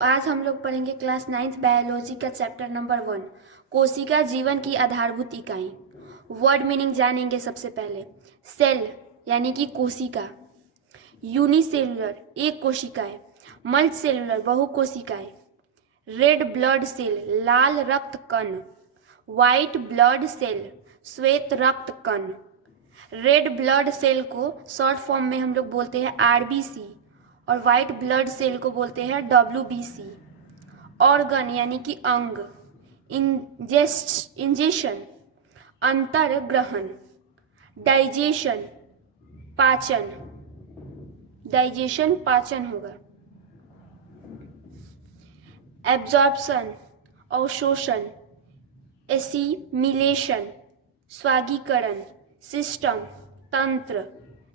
आज हम लोग पढ़ेंगे क्लास 9th बायोलॉजी का चैप्टर नंबर 1 कोशिका जीवन की आधारभूत इकाई। वर्ड मीनिंग जानेंगे। सबसे पहले सेल यानी कि कोशिका, यूनिसेलुलर एक कोशिकाएं, मल्टीसेलुलर बहुकोशिकाएं, रेड ब्लड सेल लाल रक्त कण, व्हाइट ब्लड सेल श्वेत रक्त कण। रेड ब्लड सेल को शॉर्ट फॉर्म में हम लोग बोलते हैं आरबीसी और वाइट ब्लड सेल को बोलते हैं डब्ल्यूबीसी। ऑर्गन यानी कि अंग, इंजेशन अंतर ग्रहण, डाइजेशन पाचन, डाइजेशन पाचन होगा। एब्जॉर्प्शन अवशोषण, एसिमिलेशन स्वागीकरण, सिस्टम तंत्र,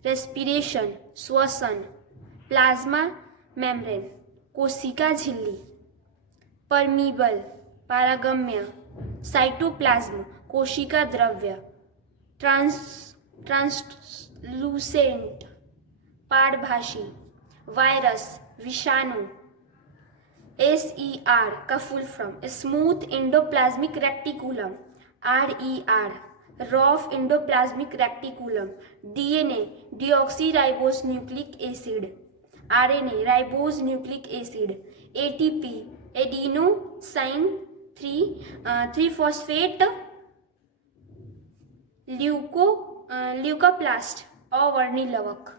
रेस्पिरेशन श्वसन, प्लाज्मा मेम्ब्रेन कोशिका झिल्ली, परमीबल पारगम्य, साइटोप्लाज्म कोशिका द्रव्य, ट्रांसलूसेंट पारभासी, वायरस विषाणु। SER का full form smooth endoplasmic reticulum, RER rough endoplasmic reticulum, DNA deoxyribose nucleic acid, RNA ribose nucleic acid, ATP adenosine 3 phosphate leucoplast अवर्णी लवक।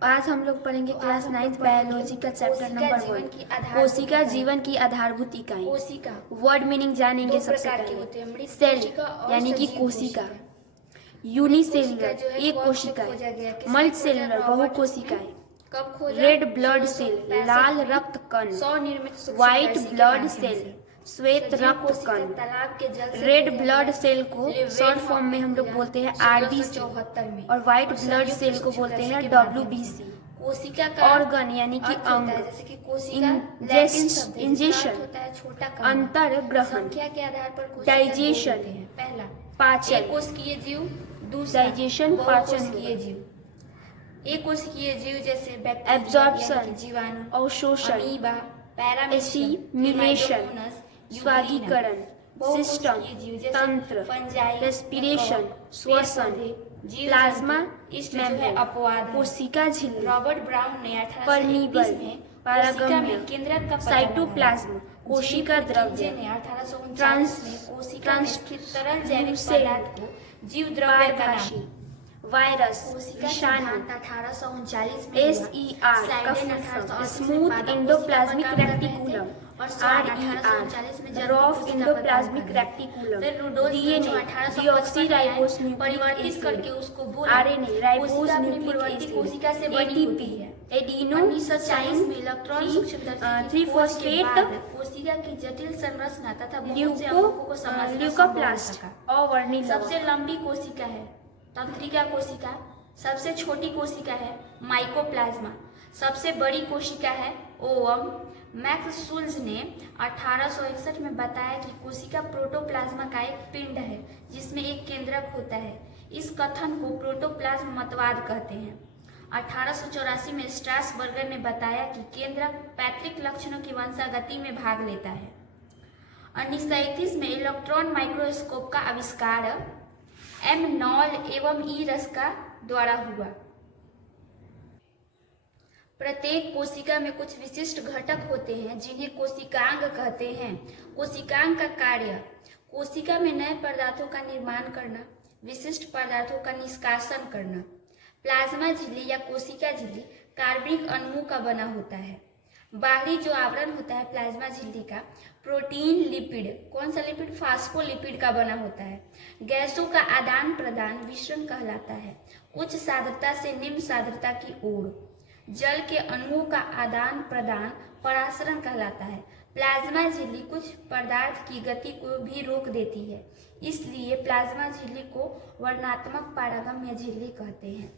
आज हम लोग पढ़ेंगे क्लास 9th बायोलॉजी का चैप्टर नंबर 1 कोशिका जीवन की आधारभूत इकाई। कोशिका वर्ड मीनिंग जानेंगे। सबसे पहले सेल यानी कि कोशिका, यूनिसेलुलर एक कोशिकाएं, मल्टीसेलुलर बहुकोशिकाएं, रेड ब्लड सेल लाल रक्त कण, व्हाइट ब्लड सेल श्वेत रक्त कण। रेड ब्लड सेल को शॉर्ट फॉर्म में हम लोग बोलते हैं आरबीसी और व्हाइट ब्लड सेल को बोलते हैं डब्ल्यूबीसी। कोशिका का ऑर्गन यानी कि अंग, जैसे कि इंजेशन अंतर ग्रहण, संख्या के आधार पर डाइजेशन पहला पाचन, कोशिकीय जीव, दूसरा डाइजेशन पाचन, कोशिकीय जीव। एक कोशिकीय जीव जैसे बैक्टीरिया एब्जॉर्प्शन जीवाणु, अवशोषण, अमीबा, एसिमिलेशन स्वागीकरण, सिस्टम तंत्र, रेस्पिरेशन श्वसन, प्लाज्मा मेम्ब्रेन अपवाद कोशिका झिल्ली, रॉबर्ट ब्राउन ने परमीबल पारगम्य, केंद्रक का साइटोप्लाज्म कोशिका द्रव्य, ने 1849 में कोशिका में स्थित तरल जैविक पदार्थ को जीव द्रव्य का नाम, वायरस विषाणु। 1839 में SER का full form smooth endoplasmic reticulum, RER rough endoplasmic reticulum, DNA deoxyribose परिवर्तित करके उसको RNA राइबोज न्यूक्लिक एसिड, कोशिका से बनी होती है। एडिनोसाइन में इलेक्ट्रॉन सूक्ष्मदर्शी 3 फॉस्फेट कोशिका की जटिल संरचना तथा ल्यूकोप्लास्ट अवर्णी लवक। सबसे लंबी कोशिका है तंत्रिका कोशिका, सबसे छोटी कोशिका है माइकोप्लाज्मा, सबसे बड़ी कोशिका है ओवम। मैक्स शुल्ज ने 1861 में बताया कि कोशिका प्रोटोप्लाज्मा का एक पिंड है जिसमें एक केंद्रक होता है। इस कथन को प्रोटोप्लाज्म मतवाद कहते हैं। 1884 में स्ट्रासबर्गर ने बताया कि केंद्रक पैतृक लक्षणों की वंशागति में भाग लेता है। 1931 में इलेक्ट्रॉन माइक्रोस्कोप का आविष्कार M. नॉल एवं E. रस्का द्वारा हुआ। प्रत्येक कोशिका में कुछ विशिष्ट घटक होते हैं जिन्हें कोशिकांग कहते हैं। कोशिकांग का कार्य कोशिका में नए पदार्थों का निर्माण करना, विशिष्ट पदार्थों का निष्कासन करना। प्लाज्मा झिल्ली या कोशिका झिल्ली कार्बनिक अणुओं का बना होता है। बाहरी जो आवरण होता है प्लाज्मा झिल्ली का प्रोटीन लिपिड, कौन सा लिपिड, फास्फोलिपिड का बना होता है। गैसों का आदान प्रदान विसरण कहलाता है। उच्च सांद्रता से निम्न सांद्रता की ओर जल के अणुओं का आदान प्रदान परासरण कहलाता है। प्लाज्मा झिल्ली कुछ पदार्थ की गति को भी रोक देती है, इसलिए प्लाज्मा झिल्ली को वर्णात्मक पारगम्य झिल्ली कहते हैं।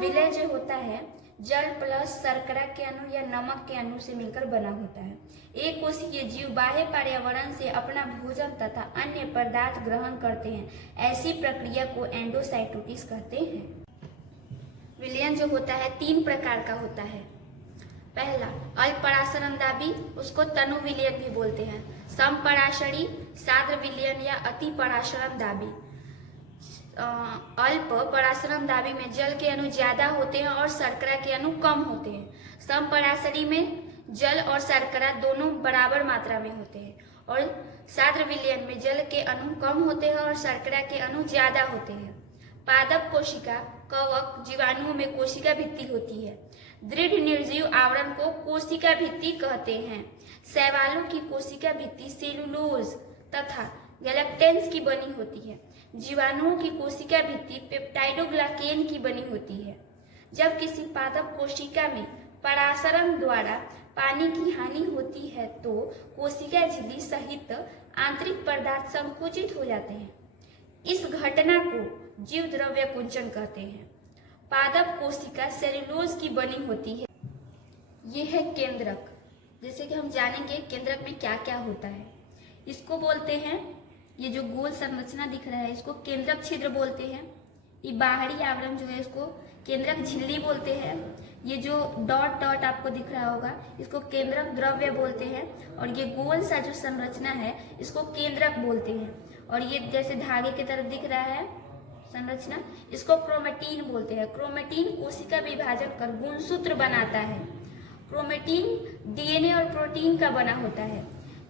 विलय जो होता है जल प्लस शर्करा के अणु या नमक के अणु से मिलकर बना होता है। एक कोशिकीय जीव बाह्य पर्यावरण से अपना भोजन तथा अन्य पदार्थ ग्रहण करते हैं। ऐसी प्रक्रिया को एंडोसाइटोसिस कहते हैं। विलयन जो होता है 3 प्रकार का होता है। पहला अल्पराशरंदाबी, उसको तनु विलयन भी बोलते हैं। समपराशरी, साद्र विलयन या अति पराशरंदाबी। अल्प पराशरंदाबी में जल के अणु ज्यादा होते हैं और शर्करा के अणु कम होते हैं। समपराशरी में जल और शर्करा दोनों बराबर मात्रा में होते हैं और साद्र विलयन में जल के अणु कम होते हैं और शर्करा के अणु ज्यादा होते हैं। पादप कोशिका, कवक, जीवाणुओं में कोशिका भित्ति होती है। दृढ़ निर्जीव आवरण को कोशिका भित्ति कहते हैं। शैवालों की कोशिका भित्ति सेलुलोज तथा गैलेक्टेंस की बनी होती है। जीवाणुओं की कोशिका भित्ति पेप्टाइडोग्लाकेन की बनी होती है। जब किसी पादप कोशिका में परासरण द्वारा पानी की हानि होती है तो कोशिका झिल्ली सहित आंतरिक पदार्थ संकुचित हो जाते हैं। इस घटना को जीव द्रव्य कुंचन कहते हैं। पादप कोशिका सेलुलोज की बनी होती है। यह है केंद्रक। जैसे कि हम जानेंगे केंद्रक में क्या क्या होता है। इसको बोलते हैं, ये जो गोल संरचना दिख रहा है इसको केंद्रक छिद्र बोलते हैं। ये बाहरी आवरण जो है इसको केंद्रक झिल्ली बोलते हैं। ये जो डॉट डॉट आपको दिख रहा होगा इसको केंद्रक द्रव्य बोलते हैं और ये गोल सा जो संरचना है इसको केंद्रक बोलते हैं। और ये जैसे धागे की तरफ दिख रहा है संरचना, इसको क्रोमेटिन बोलते हैं। क्रोमेटिन कोशिका विभाजन कर गुणसूत्र बनाता है। क्रोमेटिन डीएनए और प्रोटीन का बना होता है।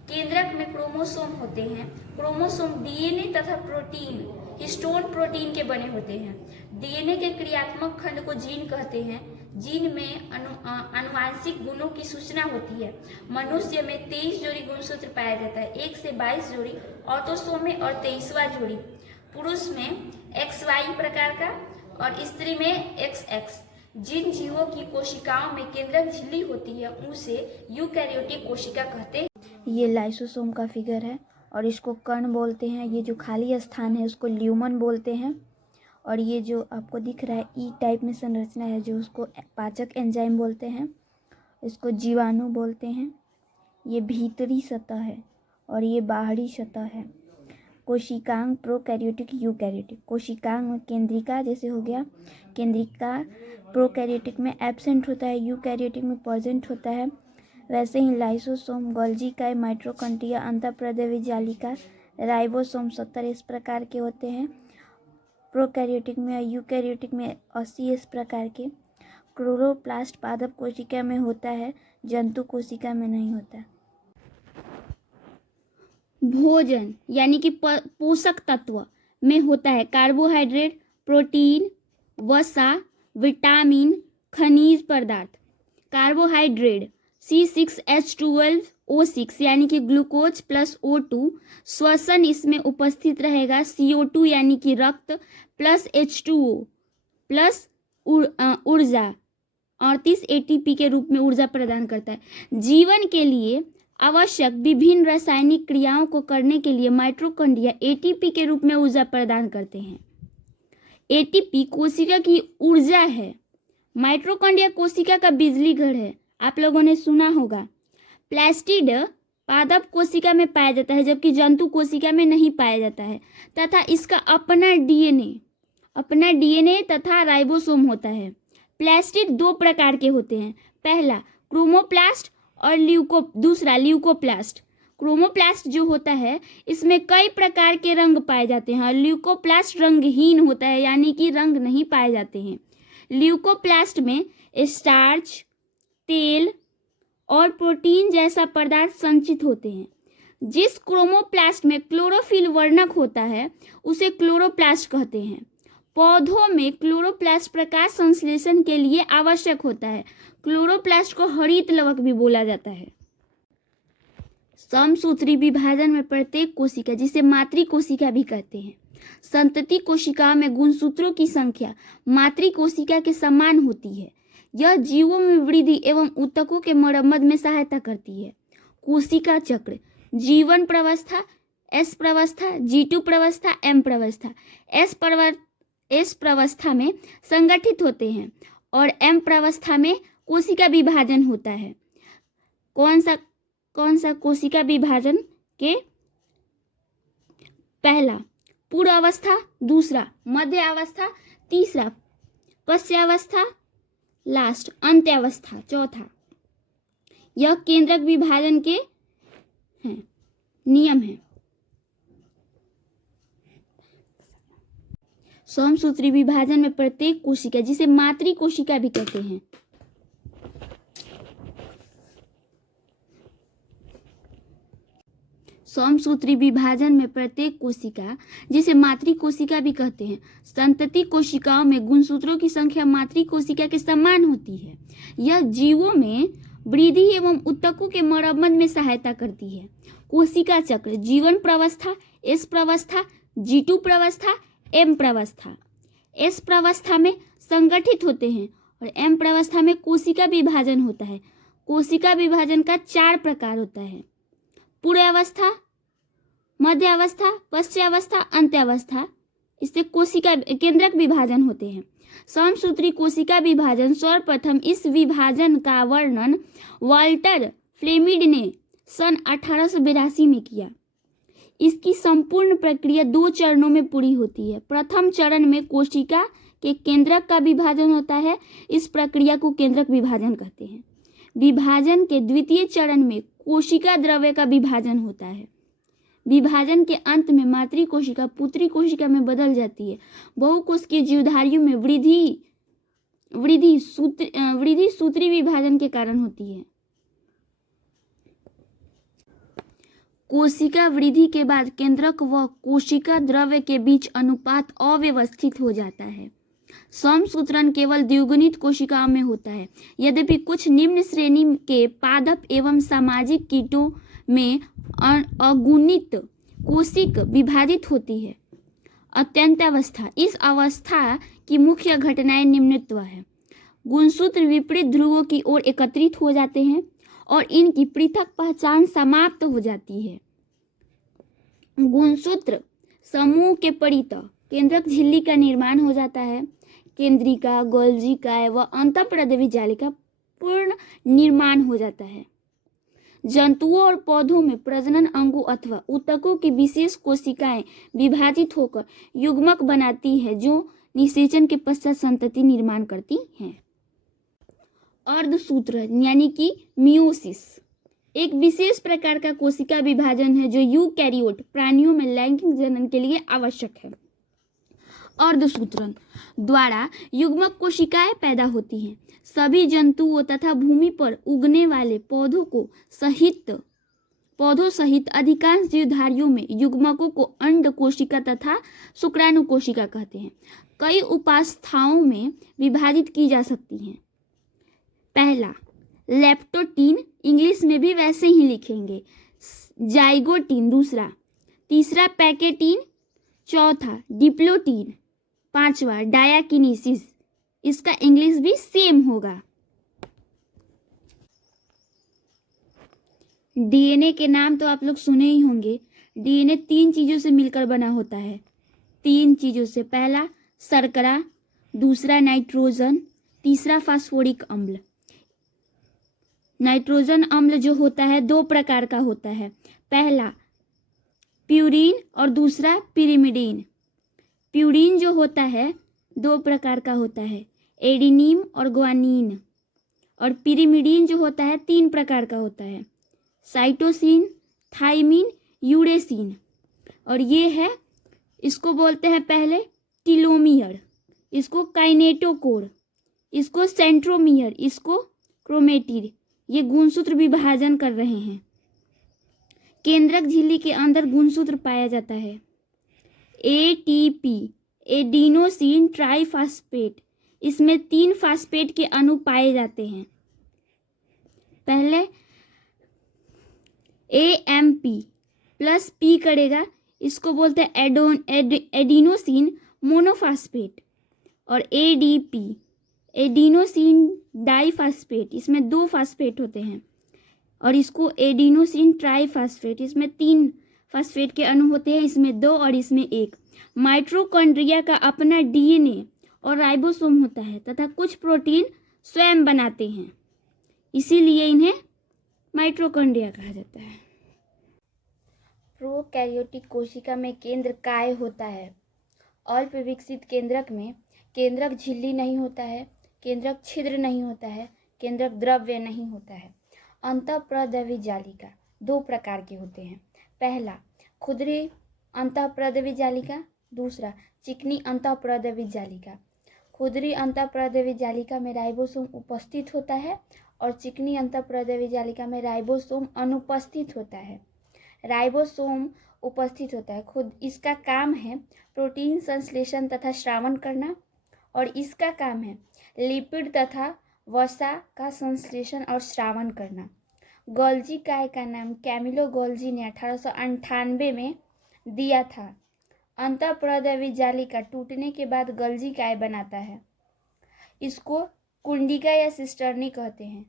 केंद्रक में क्रोमोसोम होते हैं। क्रोमोसोम डीएनए तथा प्रोटीन हिस्टोन प्रोटीन के बने होते हैं। डीएनए के क्रियात्मक खंड को जीन कहते हैं। जीन में आनुवांशिक गुणों की सूचना होती है। मनुष्य में 23 जोड़ी गुणसूत्र पाया जाता है, 1 से 22 जोड़ी ऑटोसोम में और 23वां जोड़ी पुरुष में XY प्रकार का और स्त्री में XX। जिन जीवों की कोशिकाओं में केंद्रक झिल्ली होती है उसे यूकैरियोटिक कोशिका कहते हैं। ये लाइसोसोम का फिगर है और इसको कर्ण बोलते हैं। ये जो खाली स्थान है उसको ल्यूमन बोलते हैं। और ये जो आपको दिख रहा है ई टाइप में संरचना है जो उसको पाचक एंजाइम बोलते हैं, इसको जीवाणु बोलते हैं। ये भीतरी सतह है और ये बाहरी सतह है। कोशिकांग प्रोकैरियोटिक यूकैरियोटिक। कोशिकांग में केंद्रिका जैसे हो गया, केंद्रिका प्रोकैरियोटिक में एब्सेंट होता है, यूकैरियोटिक में प्रेजेंट होता है। वैसे ही लाइसोसोम, गोल्गी इकाई, माइटोकॉन्ड्रिया, अंतःप्रद्रव्य जालिका, राइबोसोम 70 इस प्रकार के होते हैं। प्रोकैरियोटिक में, यूकैरियोटिक में 80 इस प्रकार के। क्लोरोप्लास्ट पादप कोशिका में होता है, जंतु कोशिका में नहीं होता। भोजन यानी कि पोषक तत्व में होता है कार्बोहाइड्रेट, प्रोटीन, वसा, विटामिन, खनिज पदार्थ। कार्बोहाइड्रेट C6H12O6 यानी कि ग्लूकोज प्लस O2। श्वसन इसमें उपस्थित रहेगा CO2 यानी कि रक्त प्लस H2O प्लस ऊर्जा 38 ATP के रूप में ऊर्जा प्रदान करता है। जीवन के लिए आवश्यक विभिन्न रासायनिक क्रियाओं को करने के लिए माइटोकॉन्ड्रिया ATP के रूप में ऊर्जा प्रदान करते हैं। ATP कोशिका की ऊर्जा है। माइटोकॉन्ड्रिया कोशिका का बिजली घर है, आप लोगों ने सुना होगा। प्लास्टिड पादप कोशिका में पाया जाता है जबकि जंतु कोशिका में नहीं पाया जाता है तथा इसका अपना डीएनए तथा राइबोसोम होता है। प्लास्टिड 2 प्रकार के होते हैं, पहला क्रोमोप्लास्ट और दूसरा ल्यूकोप्लास्ट। क्रोमोप्लास्ट जो होता है इसमें कई प्रकार के रंग पाए जाते हैं और ल्यूकोप्लास्ट रंगहीन होता है यानी कि रंग नहीं पाए जाते हैं। ल्यूकोप्लास्ट में स्टार्च, तेल और प्रोटीन जैसा पदार्थ संचित होते हैं। जिस क्रोमोप्लास्ट में क्लोरोफिल वर्णक होता है उसे क्लोरोप्लास्ट कहते हैं। पौधों में क्लोरोप्लास्ट प्रकाश संश्लेषण के लिए आवश्यक होता है। क्लोरोप्लास्ट को हरित लवक भी बोला जाता है। समसूत्री विभाजन में प्रत्येक कोशिका, जिसे मातृ कोशिका भी कहते हैं, संतति कोशिकाओं में गुणसूत्रों की संख्या मातृ कोशिका के समान होती है। यह जीवों में वृद्धि एवं ऊतकों के मरम्मत में सहायता करती है। कोशिका चक्र जीवन प्रवस्था, S प्रवस्था, G2 प्रवस्था, M प्रवस्था। S प्रवस्था में संगठित होते हैं और M प्रवस्था में कोशिका विभाजन होता है। कौन सा कोशिका विभाजन के? पहला पूर्व अवस्था, दूसरा मध्य अवस्था, तीसरा पश्चावस्था, लास्ट अंत्यावस्था, चौथा। यह केंद्रक विभाजन के हैं नियम है। समसूत्री विभाजन में प्रत्येक कोशिका, जिसे मातृ कोशिका भी कहते हैं, समसूत्री विभाजन में प्रत्येक कोशिका, जिसे मातृ कोशिका भी कहते हैं, संतति कोशिकाओं में गुणसूत्रों की संख्या मातृ कोशिका के समान होती है। यह जीवों में वृद्धि एवं ऊतकों के मरम्मत में सहायता करती है। कोशिका चक्र जीवन प्रावस्था, एस प्रावस्था, G2 प्रावस्था, M प्रावस्था। एस प्रावस्था में संगठित होते हैं और M प्रावस्था में कोशिका विभाजन होता है। कोशिका विभाजन का 4 प्रकार होता है: पूर्वावस्था, मध्यावस्था, पश्चावस्था, अंत्यावस्था। इससे कोशिका केंद्रक विभाजन होते हैं। समसूत्री कोशिका विभाजन, सर्वप्रथम इस विभाजन का वर्णन वाल्टर फ्लेमिड ने सन 1882 में किया। इसकी संपूर्ण प्रक्रिया 2 चरणों में पूरी होती है। प्रथम चरण में कोशिका के केंद्रक का विभाजन होता है। इस प्रक्रिया को केंद्रक विभाजन कहते हैं। विभाजन के द्वितीय चरण में कोशिका द्रव्य का विभाजन होता है। विभाजन के अंत में मातृ कोशिका पुत्री कोशिका में बदल जाती है। बहुकोशिकीय जीवधारियों में वृद्धि सूत्री विभाजन के कारण होती है। कोशिका वृद्धि के बाद केंद्रक व कोशिका द्रव्य के बीच अनुपात अव्यवस्थित हो जाता है। समसूत्रण केवल द्विगुणित कोशिकाओं में होता है। यद्यपि कुछ निम्न श्रेणी के पादप एवं सामाजिक कीटों में अगुणित कोशिक विभाजित होती है। अत्यंतावस्था, इस अवस्था की मुख्य घटनाएं निम्नत्व है: गुणसूत्र विपरीत ध्रुवों की ओर एकत्रित हो जाते हैं और इनकी पृथक पहचान समाप्त हो जाती है। गुणसूत्र समूह के परितः केंद्रक झिल्ली का निर्माण हो जाता है। केंद्रिका, गोल्जिका व अंतःप्रदेवी जाली का पूर्ण निर्माण हो जाता है। जंतुओं और पौधों में प्रजनन अंगों अथवा ऊतकों की विशेष कोशिकाएं विभाजित होकर युग्मक बनाती है, जो निषेचन के पश्चात संतति निर्माण करती हैं। अर्धसूत्र यानी कि मियोसिस एक विशेष प्रकार का कोशिका विभाजन है जो यूकैरियोट प्राणियों में लैंगिक जनन के लिए आवश्यक है। अर्धसूत्रण द्वारा युग्मक कोशिकाएं पैदा होती हैं। सभी जंतुओं तथा भूमि पर उगने वाले पौधों सहित अधिकांश जीवधारियों में युग्मकों को अंड कोशिका तथा शुक्राणु कोशिका कहते हैं। कई उपास्थाओं में विभाजित की जा सकती हैं। पहला लेप्टोटीन, इंग्लिश में भी वैसे ही लिखेंगे। जाइगोटीन दूसरा, तीसरा पैकेटीन, चौथा डिप्लोटीन, पांचवा डायाकिनेसिस। इसका इंग्लिश भी सेम होगा। डीएनए के नाम तो आप लोग सुने ही होंगे। डीएनए 3 चीजों से मिलकर बना होता है। 3 चीजों से, पहला शर्करा, दूसरा नाइट्रोजन, तीसरा फास्फोरिक अम्ल। नाइट्रोजन अम्ल जो होता है 2 प्रकार का होता है। पहला प्यूरीन और दूसरा पिरिमिडीन। प्यूरीन जो होता है 2 प्रकार का होता है, एडिनिन और ग्वानिन। और पिरिमिडीन जो होता है 3 प्रकार का होता है, साइटोसिन, थाइमिन, यूरेसिन। और ये है, इसको बोलते हैं पहले टीलोमियर, इसको काइनेटोकोर, इसको सेंट्रोमियर, इसको क्रोमेटिड। ये गुणसूत्र विभाजन कर रहे हैं। केंद्रक झिल्ली के अंदर गुणसूत्र पाया जाता है। एटीपी एडिनोसिन ट्राइफास्फेट, इसमें 3 फास्फेट के अणु पाए जाते हैं। पहले एएमपी प्लस पी करेगा, इसको बोलते हैं एडिनोसिन मोनोफास्फेट। और एडीपी एडिनोसिन डाइफास्फेट, इसमें 2 फास्फेट होते हैं। और इसको एडिनोसिन ट्राइफास्फेट, इसमें 3 फास्फेट के अणु होते हैं, इसमें 2 और इसमें 1। माइटोकॉन्ड्रिया का अपना डीएनए और राइबोसोम होता है तथा कुछ प्रोटीन स्वयं बनाते हैं, इसीलिए इन्हें माइटोकॉन्ड्रिया कहा जाता है। प्रोकैरियोटिक कोशिका में केंद्र काय होता है। अल्प विकसित केंद्रक में केंद्रक झिल्ली नहीं होता है, केंद्रक छिद्र नहीं होता है, केंद्रक द्रव्य नहीं होता है। अंतःप्रद्रवी जालिका दो प्रकार के होते हैं। पहला खुरदरी अंतःप्रद्रवी जालिका, दूसरा चिकनी अंतःप्रद्रवी जालिका। खुरदरी अंतःप्रद्रवी जालिका में राइबोसोम उपस्थित होता है और चिकनी अंतःप्रद्रवी जालिका में राइबोसोम अनुपस्थित होता है। राइबोसोम उपस्थित होता है, खुद इसका काम है प्रोटीन संश्लेषण तथा श्रावण करना, और इसका काम है लिपिड तथा वसा का संश्लेषण और श्रावण करना। गोल्जी काय का नाम कैमिलो गोल्जी ने 1898 में दिया था। अंतःप्रद्रवी जालिका टूटने के बाद गोल्जी काय बनाता है। इसको कुंडिका या सिस्टर्नी कहते हैं।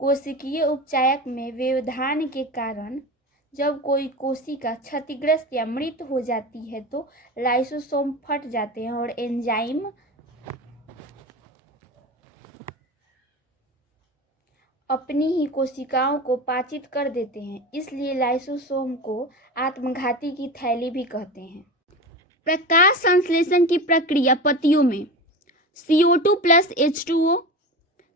कोशिकीय उपचायक में व्यवधान के कारण जब कोई कोशिका क्षतिग्रस्त या मृत हो जाती है तो लाइसोसोम फट जाते हैं और एंजाइम अपनी ही कोशिकाओं को पाचित कर देते हैं। इसलिए लाइसोसोम को आत्मघाती की थैली भी कहते हैं। प्रकाश संश्लेषण की प्रक्रिया पत्तियों में CO2 प्लस H2O,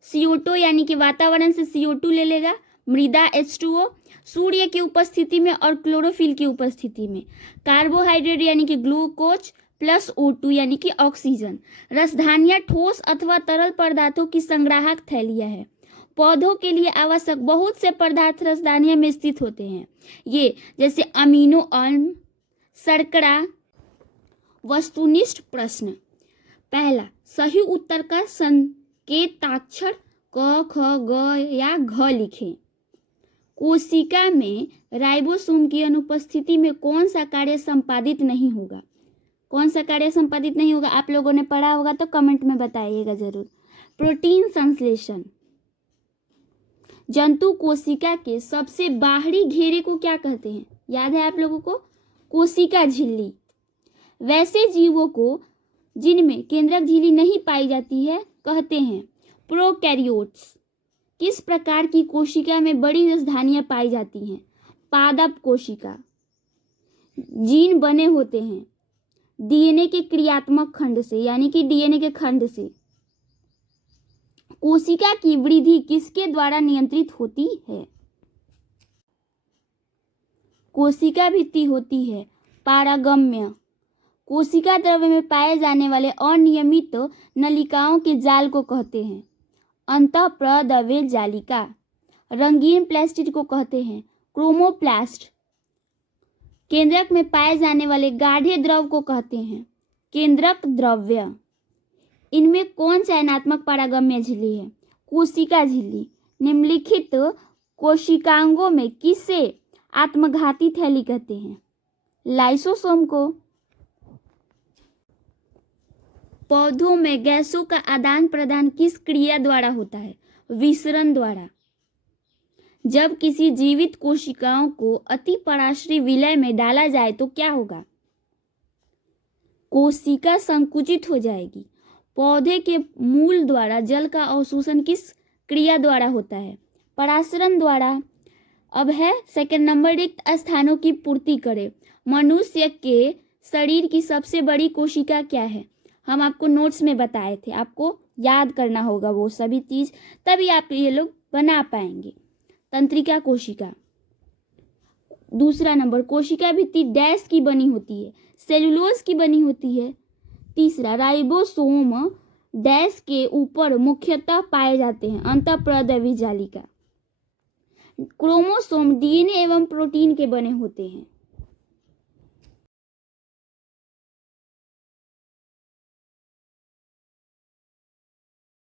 CO2 यानी कि वातावरण से CO2 ले लेगा, मृदा H2O, सूर्य की उपस्थिति में और क्लोरोफिल की उपस्थिति में, कार्बोहाइड्रेट यानी कि ग्लूकोज प्लस O2 यानी कि ऑक्सीजन। रसधानियाँ ठोस अथवा तरल पदार्थों की संग्राहक थैलियाँ है। पौधों के लिए आवश्यक बहुत से पदार्थ रसधानियों में स्थित होते हैं। ये जैसे अमीनो अम्ल, शर्करा। वस्तुनिष्ठ प्रश्न। पहला, सही उत्तर का संकेताक्षर क, ख, ग या घ लिखें। कोशिका में राइबोसोम की अनुपस्थिति में कौन सा कार्य संपादित नहीं होगा? कौन सा कार्य संपादित नहीं होगा? आप लोगों ने पढ़ा होगा तो कमेंट में बताइएगा जरूर। प्रोटीन संश्लेषण। जंतु कोशिका के सबसे बाहरी घेरे को क्या कहते हैं? याद है आप लोगों को? कोशिका झिल्ली। वैसे जीवों को जिनमें केंद्रक झिल्ली नहीं पाई जाती है कहते हैं प्रोकैरियोट्स। किस प्रकार की कोशिका में बड़ी रसधानियां पाई जाती हैं? पादप कोशिका। जीन बने होते हैं डीएनए के क्रियात्मक खंड से, यानी कि डीएनए के खंड से। कोशिका की वृद्धि किसके द्वारा नियंत्रित होती है? कोशिका भित्ति होती है पारगम्य। कोशिका द्रव्य में पाए जाने वाले अनियमित नलिकाओं के जाल को कहते हैं अंतःप्रद्रव्य जालिका। रंगीन प्लास्टिड को कहते हैं क्रोमोप्लास्ट। केंद्रक में पाए जाने वाले गाढ़े द्रव को कहते हैं केंद्रक द्रव्य। इनमें कौन चयनात्मक पारगम्य झिल्ली है? कोशिका झिल्ली। निम्नलिखित कोशिकांगों में किसे आत्मघाती थैली कहते हैं? लाइसोसोम को। पौधों में गैसों का आदान प्रदान किस क्रिया द्वारा होता है? विसरण द्वारा। जब किसी जीवित कोशिकाओं को अति पराश्रयी विलय में डाला जाए तो क्या होगा? कोशिका संकुचित हो जाएगी। पौधे के मूल द्वारा जल का अवशोषण किस क्रिया द्वारा होता है? परासरण द्वारा। अब है सेकंड नंबर, रिक्त स्थानों की पूर्ति करे। मनुष्य के शरीर की सबसे बड़ी कोशिका क्या है? हम आपको नोट्स में बताए थे, आपको याद करना होगा वो सभी चीज, तभी आप ये लोग बना पाएंगे। तंत्रिका कोशिका। दूसरा नंबर, कोशिका भित्ति डैश की बनी होती है? सेलुलोज की बनी होती है। तीसरा, राइबोसोम डैश के ऊपर मुख्यतः पाए जाते हैं? अंतःप्रद्रवी जालिका। क्रोमोसोम डीएनए एवं प्रोटीन के बने होते हैं।